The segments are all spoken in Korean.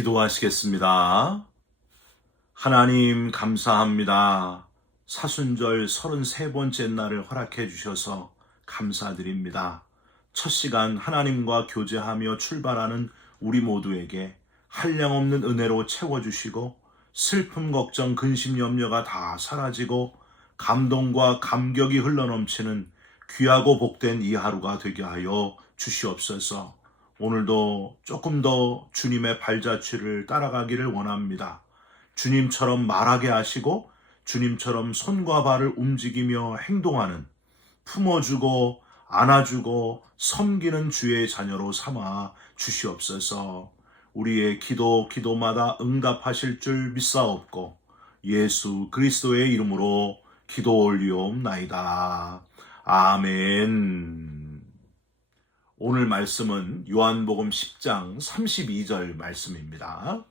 기도하시겠습니다. 하나님 감사합니다. 사순절 33번째 날을 허락해 주셔서 감사드립니다. 첫 시간 하나님과 교제하며 출발하는 우리 모두에게 한량없는 은혜로 채워주시고 슬픔, 걱정, 근심, 염려가 다 사라지고 감동과 감격이 흘러넘치는 귀하고 복된 이 하루가 되게 하여 주시옵소서. 오늘도 조금 더 주님의 발자취를 따라가기를 원합니다. 주님처럼 말하게 하시고 주님처럼 손과 발을 움직이며 행동하는, 품어주고 안아주고 섬기는 주의 자녀로 삼아 주시옵소서. 우리의 기도마다 응답하실 줄 믿사옵고 예수 그리스도의 이름으로 기도 올리옵나이다. 아멘. 오늘 말씀은 요한복음 10장 32절 말씀입니다.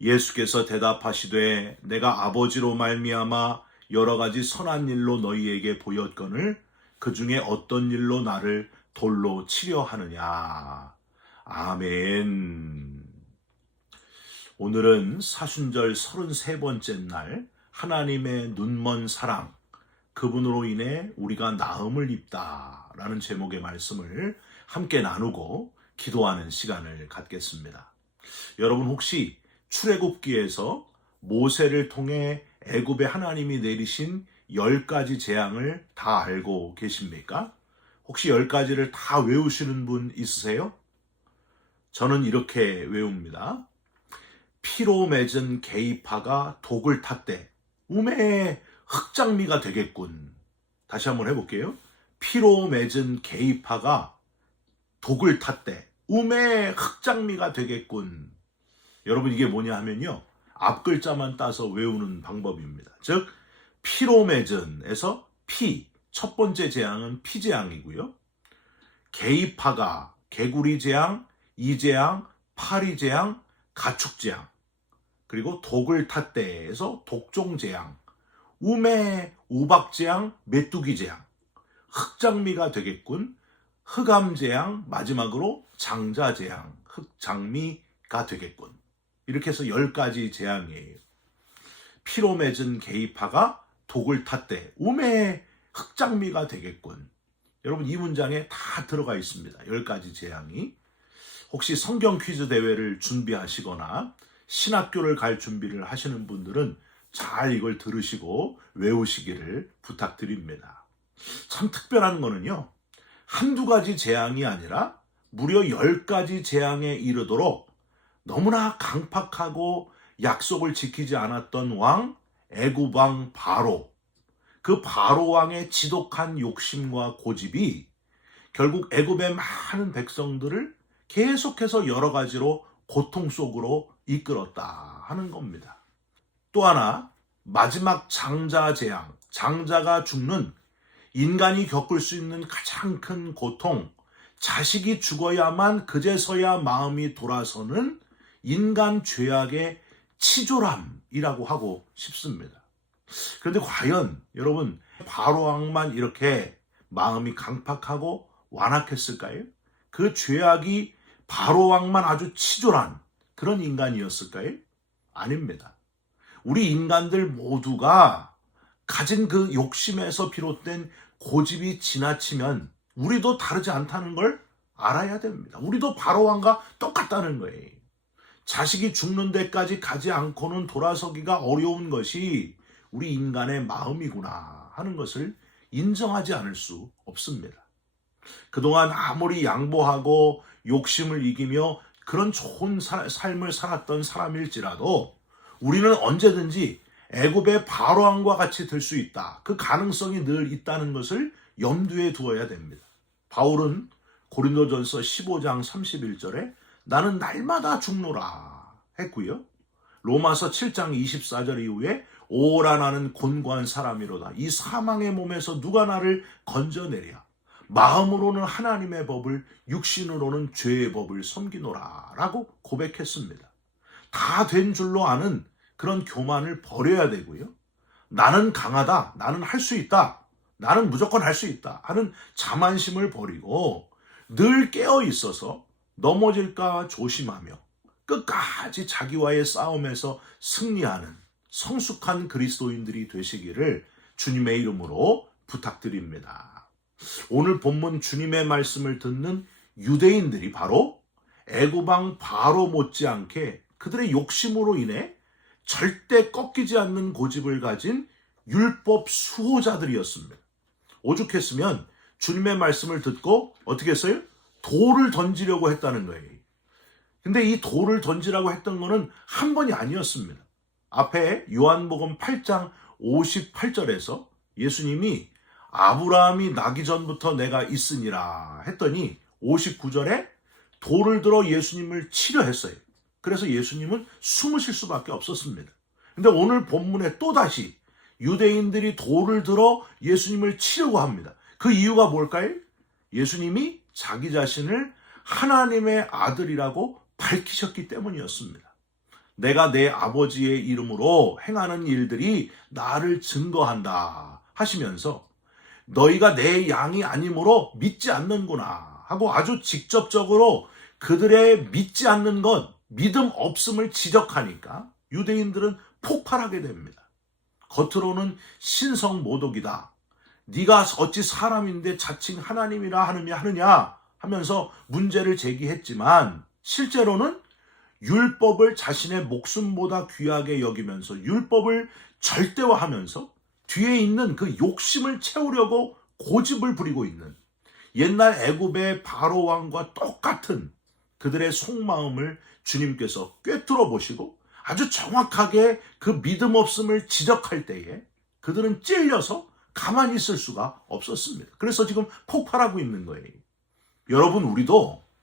예수께서 대답하시되 내가 아버지로 말미암아 여러 가지 선한 일로 너희에게 보였거늘 그 중에 어떤 일로 나를 돌로 치려 하느냐. 아멘. 오늘은 사순절 33번째 날 하나님의 눈먼 사랑, 그분으로 인해 우리가 나음을 입다라는 제목의 말씀을 함께 나누고 기도하는 시간을 갖겠습니다. 여러분 혹시 출애굽기에서 모세를 통해 애굽에 하나님이 내리신 10가지 재앙을 다 알고 계십니까? 혹시 10가지를 다 외우시는 분 있으세요? 저는 이렇게 외웁니다. 피로 맺은 계이파가 독을 탔대. 우매의 흑장미가 되겠군. 다시 한번 해볼게요. 피로 맺은 계이파가 독을 탔대. 우매의 흑장미가 되겠군. 여러분 이게 뭐냐 하면요. 앞글자만 따서 외우는 방법입니다. 즉 피로 맺은에서 피, 첫 번째 재앙은 피재앙이고요. 계이파가 개구리 재앙, 이재앙, 파리재앙, 가축재앙, 그리고 독을 탔대에서 독종재앙, 우매, 우박재앙, 메뚜기재앙, 흑장미가 되겠군, 흑암재앙, 마지막으로 장자재앙, 흑장미가 되겠군. 이렇게 해서 10가지 재앙이에요. 피로 맺은 계이파가 독을 탔대. 우매 흑장미가 되겠군. 여러분 이 문장에 다 들어가 있습니다. 10가지 재앙이. 혹시 성경 퀴즈 대회를 준비하시거나 신학교를 갈 준비를 하시는 분들은 잘 이걸 들으시고 외우시기를 부탁드립니다. 참 특별한 거는요. 한두 가지 재앙이 아니라 무려 10가지 재앙에 이르도록 너무나 강팍하고 약속을 지키지 않았던 왕, 애굽 왕 바로, 그 바로 왕의 지독한 욕심과 고집이 결국 애굽의 많은 백성들을 계속해서 여러 가지로 고통 속으로 이끌었다 하는 겁니다. 또 하나, 마지막 장자 재앙, 장자가 죽는 인간이 겪을 수 있는 가장 큰 고통, 자식이 죽어야만 그제서야 마음이 돌아서는 인간 죄악의 치졸함이라고 하고 싶습니다. 그런데 과연 여러분 바로왕만 이렇게 마음이 강팍하고 완악했을까요? 그 죄악이 바로왕만 아주 치졸한 그런 인간이었을까요? 아닙니다. 우리 인간들 모두가 가진 그 욕심에서 비롯된 고집이 지나치면 우리도 다르지 않다는 걸 알아야 됩니다. 우리도 바로왕과 똑같다는 거예요. 자식이 죽는 데까지 가지 않고는 돌아서기가 어려운 것이 우리 인간의 마음이구나 하는 것을 인정하지 않을 수 없습니다. 그동안 아무리 양보하고 욕심을 이기며 그런 좋은 삶을 살았던 사람일지라도 우리는 언제든지 애굽의 바로왕과 같이 될 수 있다. 그 가능성이 늘 있다는 것을 염두에 두어야 됩니다. 바울은 고린도전서 15장 31절에 나는 날마다 죽노라 했고요. 로마서 7장 24절 이후에 오라 나는 곤고한 사람이로다. 이 사망의 몸에서 누가 나를 건져내랴. 마음으로는 하나님의 법을, 육신으로는 죄의 법을 섬기노라 라고 고백했습니다. 다 된 줄로 아는 그런 교만을 버려야 되고요. 나는 강하다, 나는 할 수 있다, 나는 무조건 할 수 있다 하는 자만심을 버리고 늘 깨어 있어서 넘어질까 조심하며 끝까지 자기와의 싸움에서 승리하는 성숙한 그리스도인들이 되시기를 주님의 이름으로 부탁드립니다. 오늘 본문 주님의 말씀을 듣는 유대인들이 바로 애굽왕 바로 못지않게 그들의 욕심으로 인해 절대 꺾이지 않는 고집을 가진 율법 수호자들이었습니다. 오죽했으면 주님의 말씀을 듣고 어떻게 했어요? 돌을 던지려고 했다는 거예요. 근데 이 돌을 던지라고 했던 거는 한 번이 아니었습니다. 앞에 요한복음 8장 58절에서 예수님이 아브라함이 나기 전부터 내가 있으니라 했더니 59절에 돌을 들어 예수님을 치려 했어요. 그래서 예수님은 숨으실 수밖에 없었습니다. 근데 오늘 본문에 또다시 유대인들이 돌을 들어 예수님을 치려고 합니다. 그 이유가 뭘까요? 예수님이 자기 자신을 하나님의 아들이라고 밝히셨기 때문이었습니다. 내가 내 아버지의 이름으로 행하는 일들이 나를 증거한다 하시면서 너희가 내 양이 아니므로 믿지 않는구나 하고 아주 직접적으로 그들의 믿지 않는 것, 믿음 없음을 지적하니까 유대인들은 폭발하게 됩니다. 겉으로는 신성모독이다. 네가 어찌 사람인데 자칭 하나님이라 하느냐 하면서 문제를 제기했지만 실제로는 율법을 자신의 목숨보다 귀하게 여기면서 율법을 절대화하면서 뒤에 있는 그 욕심을 채우려고 고집을 부리고 있는 옛날 애굽의 바로 왕과 똑같은 그들의 속마음을 주님께서 꿰뚫어 보시고 아주 정확하게 그 믿음 없음을 지적할 때에 그들은 찔려서 가만히 있을 수가 없었습니다. 그래서 지금 폭발하고 있는 거예요. 여러분,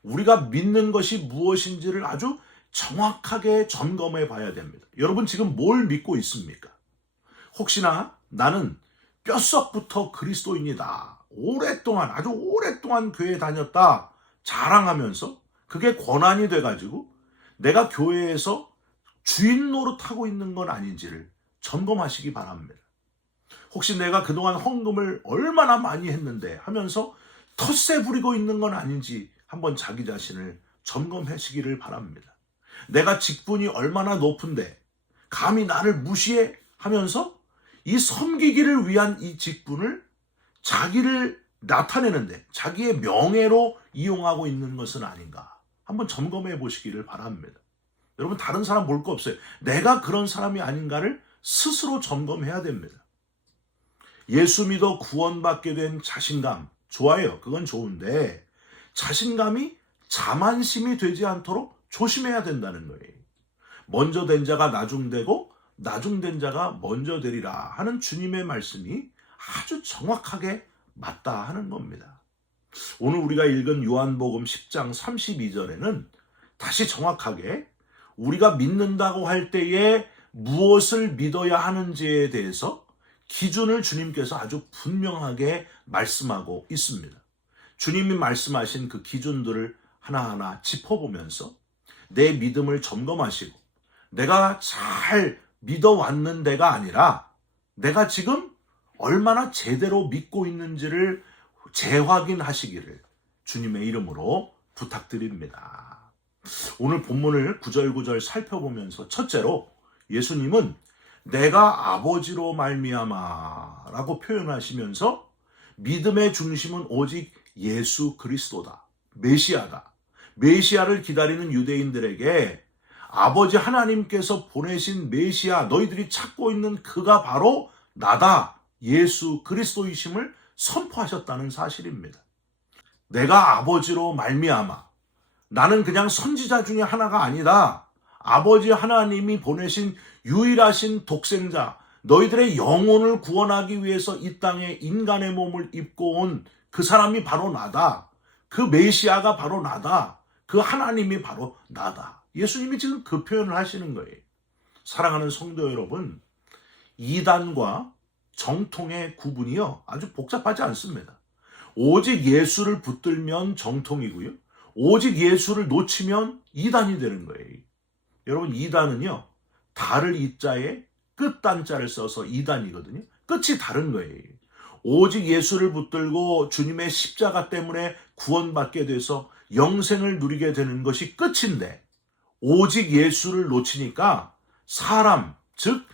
우리가 믿는 것이 무엇인지를 아주 정확하게 점검해 봐야 됩니다. 여러분 지금 뭘 믿고 있습니까? 혹시나 나는 뼛속부터 그리스도인이다. 아주 오랫동안 교회에 다녔다. 자랑하면서 그게 권한이 돼가지고 내가 교회에서 주인 노릇하고 있는 건 아닌지를 점검하시기 바랍니다. 혹시 내가 그동안 헌금을 얼마나 많이 했는데 하면서 텃세 부리고 있는 건 아닌지 한번 자기 자신을 점검하시기를 바랍니다. 내가 직분이 얼마나 높은데 감히 나를 무시해 하면서 이 섬기기를 위한 이 직분을 자기를 나타내는데 자기의 명예로 이용하고 있는 것은 아닌가 한번 점검해 보시기를 바랍니다. 여러분 다른 사람 볼 거 없어요. 내가 그런 사람이 아닌가를 스스로 점검해야 됩니다. 예수 믿어 구원받게 된 자신감 좋아요. 그건 좋은데 자신감이 자만심이 되지 않도록 조심해야 된다는 거예요. 먼저 된 자가 나중되고 나중된 자가 먼저 되리라 하는 주님의 말씀이 아주 정확하게 맞다 하는 겁니다. 오늘 우리가 읽은 요한복음 10장 32절에는 다시 정확하게 우리가 믿는다고 할 때에 무엇을 믿어야 하는지에 대해서 기준을 주님께서 아주 분명하게 말씀하고 있습니다. 주님이 말씀하신 그 기준들을 하나하나 짚어보면서 내 믿음을 점검하시고 내가 잘 믿어왔는 데가 아니라 내가 지금 얼마나 제대로 믿고 있는지를 재확인하시기를 주님의 이름으로 부탁드립니다. 오늘 본문을 구절구절 살펴보면서 첫째로 예수님은 내가 아버지로 말미암아 라고 표현하시면서 믿음의 중심은 오직 예수 그리스도다. 메시아다. 메시아를 기다리는 유대인들에게 아버지 하나님께서 보내신 메시아 너희들이 찾고 있는 그가 바로 나다. 예수 그리스도이심을 선포하셨다는 사실입니다. 내가 아버지로 말미암아 나는 그냥 선지자 중에 하나가 아니다. 아버지 하나님이 보내신 유일하신 독생자 너희들의 영혼을 구원하기 위해서 이 땅에 인간의 몸을 입고 온 그 사람이 바로 나다. 그 메시아가 바로 나다. 그 하나님이 바로 나다. 예수님이 지금 그 표현을 하시는 거예요. 사랑하는 성도 여러분, 이단과 정통의 구분이요 아주 복잡하지 않습니다. 오직 예수를 붙들면 정통이고요. 오직 예수를 놓치면 이단이 되는 거예요. 여러분 이단은요 달을 이자에 끝단자를 써서 이단이거든요. 끝이 다른 거예요. 오직 예수를 붙들고 주님의 십자가 때문에 구원받게 돼서 영생을 누리게 되는 것이 끝인데 오직 예수를 놓치니까 사람, 즉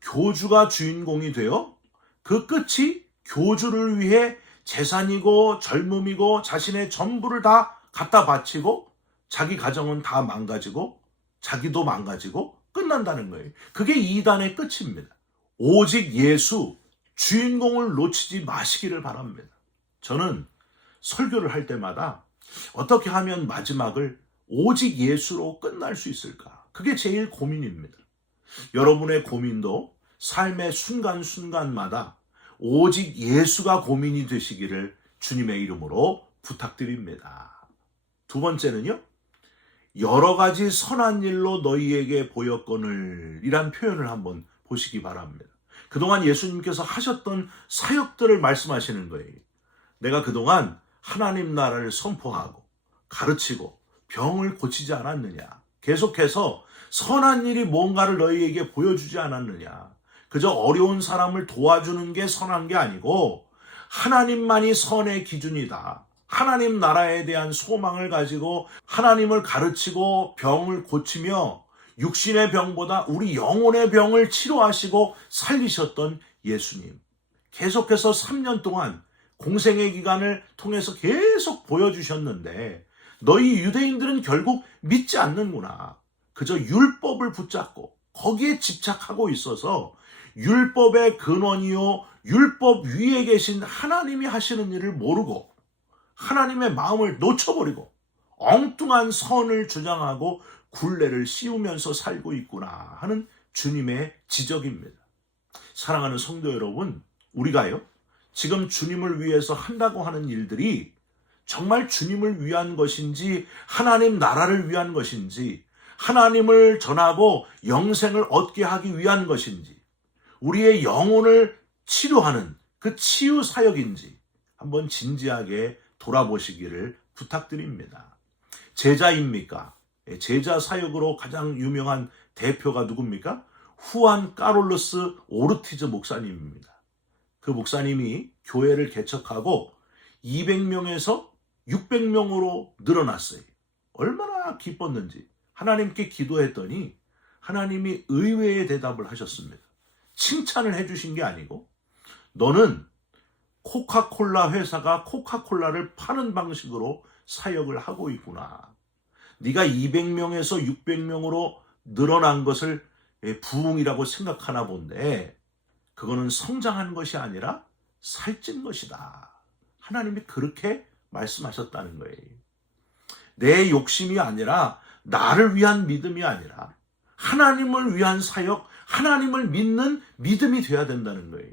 교주가 주인공이 되어 그 끝이 교주를 위해 재산이고 젊음이고 자신의 전부를 다 갖다 바치고 자기 가정은 다 망가지고 자기도 망가지고 끝난다는 거예요. 그게 이단의 끝입니다. 오직 예수, 주인공을 놓치지 마시기를 바랍니다. 저는 설교를 할 때마다 어떻게 하면 마지막을 오직 예수로 끝날 수 있을까? 그게 제일 고민입니다. 여러분의 고민도 삶의 순간순간마다 오직 예수가 고민이 되시기를 주님의 이름으로 부탁드립니다. 두 번째는요, 여러 가지 선한 일로 너희에게 보였거늘 이란 표현을 한번 보시기 바랍니다. 그동안 예수님께서 하셨던 사역들을 말씀하시는 거예요. 내가 그동안 하나님 나라를 선포하고 가르치고 병을 고치지 않았느냐. 계속해서 선한 일이 뭔가를 너희에게 보여주지 않았느냐. 그저 어려운 사람을 도와주는 게 선한 게 아니고 하나님만이 선의 기준이다. 하나님 나라에 대한 소망을 가지고 하나님을 가르치고 병을 고치며 육신의 병보다 우리 영혼의 병을 치료하시고 살리셨던 예수님. 계속해서 3년 동안 공생의 기간을 통해서 계속 보여주셨는데 너희 유대인들은 결국 믿지 않는구나. 그저 율법을 붙잡고 거기에 집착하고 있어서 율법의 근원이요 율법 위에 계신 하나님이 하시는 일을 모르고 하나님의 마음을 놓쳐버리고 엉뚱한 선을 주장하고 굴레를 씌우면서 살고 있구나 하는 주님의 지적입니다. 사랑하는 성도 여러분, 우리가요 지금 주님을 위해서 한다고 하는 일들이 정말 주님을 위한 것인지 하나님 나라를 위한 것인지 하나님을 전하고 영생을 얻게 하기 위한 것인지 우리의 영혼을 치료하는 그 치유 사역인지 한번 진지하게 돌아보시기를 부탁드립니다. 제자입니까? 제자 사역으로 가장 유명한 대표가 누굽니까? 후안 까롤로스 오르티즈 목사님입니다. 그 목사님이 교회를 개척하고 200명에서 600명으로 늘어났어요. 얼마나 기뻤는지 하나님께 기도했더니 하나님이 의외의 대답을 하셨습니다. 칭찬을 해주신 게 아니고 너는 코카콜라 회사가 코카콜라를 파는 방식으로 사역을 하고 있구나. 네가 200명에서 600명으로 늘어난 것을 부흥이라고 생각하나 본데 그거는 성장한 것이 아니라 살찐 것이다. 하나님이 그렇게 말씀하셨다는 거예요. 내 욕심이 아니라 나를 위한 믿음이 아니라 하나님을 위한 사역, 하나님을 믿는 믿음이 돼야 된다는 거예요.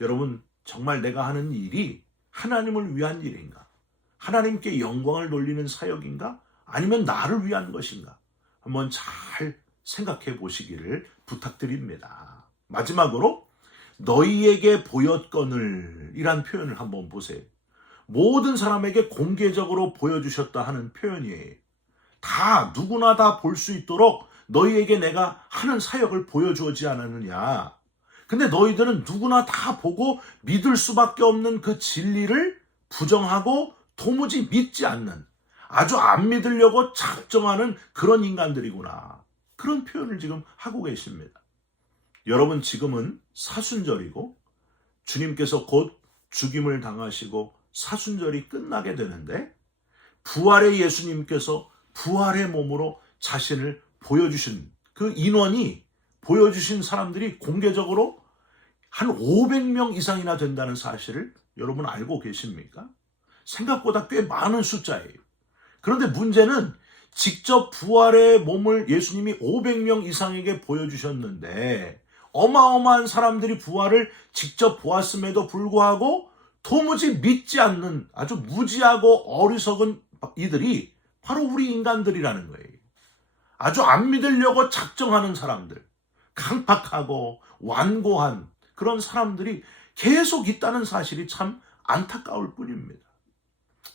여러분, 정말 내가 하는 일이 하나님을 위한 일인가? 하나님께 영광을 돌리는 사역인가? 아니면 나를 위한 것인가? 한번 잘 생각해 보시기를 부탁드립니다. 마지막으로 너희에게 보였거늘 이란 표현을 한번 보세요. 모든 사람에게 공개적으로 보여주셨다 하는 표현이에요. 다 누구나 다 볼 수 있도록 너희에게 내가 하는 사역을 보여주지 않았느냐. 근데 너희들은 누구나 다 보고 믿을 수밖에 없는 그 진리를 부정하고 도무지 믿지 않는 아주 안 믿으려고 작정하는 그런 인간들이구나. 그런 표현을 지금 하고 계십니다. 여러분 지금은 사순절이고 주님께서 곧 죽임을 당하시고 사순절이 끝나게 되는데 부활의 예수님께서 부활의 몸으로 자신을 보여주신 그 인원이 보여주신 사람들이 공개적으로 한 500명 이상이나 된다는 사실을 여러분 알고 계십니까? 생각보다 꽤 많은 숫자예요. 그런데 문제는 직접 부활의 몸을 예수님이 500명 이상에게 보여주셨는데 어마어마한 사람들이 부활을 직접 보았음에도 불구하고 도무지 믿지 않는 아주 무지하고 어리석은 이들이 바로 우리 인간들이라는 거예요. 아주 안 믿으려고 작정하는 사람들, 강팍하고 완고한 그런 사람들이 계속 있다는 사실이 참 안타까울 뿐입니다.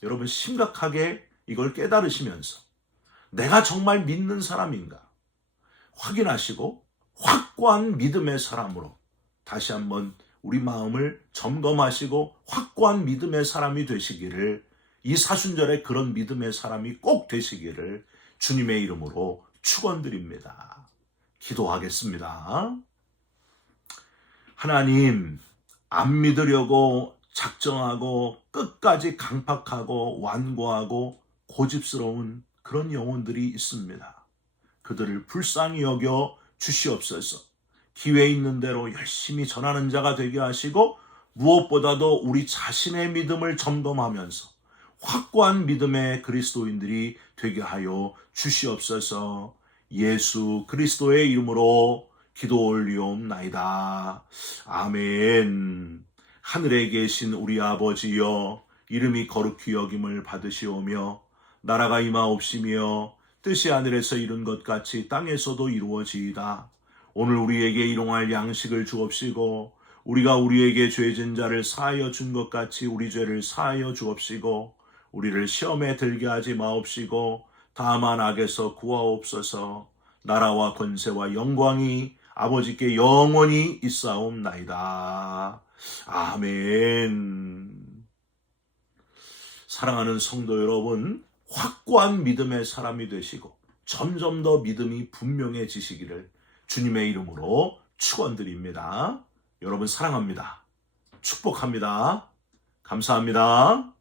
여러분 심각하게 이걸 깨달으시면서 내가 정말 믿는 사람인가 확인하시고 확고한 믿음의 사람으로 다시 한번 우리 마음을 점검하시고 확고한 믿음의 사람이 되시기를 이 사순절에 그런 믿음의 사람이 꼭 되시기를 주님의 이름으로 축원드립니다. 기도하겠습니다. 하나님, 안 믿으려고 작정하고 끝까지 강팍하고 완고하고 고집스러운 그런 영혼들이 있습니다. 그들을 불쌍히 여겨 주시옵소서. 기회 있는 대로 열심히 전하는 자가 되게 하시고 무엇보다도 우리 자신의 믿음을 점검하면서 확고한 믿음의 그리스도인들이 되게 하여 주시옵소서. 예수 그리스도의 이름으로 기도 올리옵나이다. 아멘. 하늘에 계신 우리 아버지여, 이름이 거룩히 여김을 받으시오며 나라가 임하옵시며 뜻이 하늘에서 이룬 것 같이 땅에서도 이루어지이다. 오늘 우리에게 일용할 양식을 주옵시고 우리가 우리에게 죄진 자를 사하여 준 것 같이 우리 죄를 사하여 주옵시고 우리를 시험에 들게 하지 마옵시고 다만 악에서 구하옵소서. 나라와 권세와 영광이 아버지께 영원히 있사옵나이다. 아멘. 사랑하는 성도 여러분, 확고한 믿음의 사람이 되시고 점점 더 믿음이 분명해지시기를 주님의 이름으로 축원드립니다. 여러분 사랑합니다. 축복합니다. 감사합니다.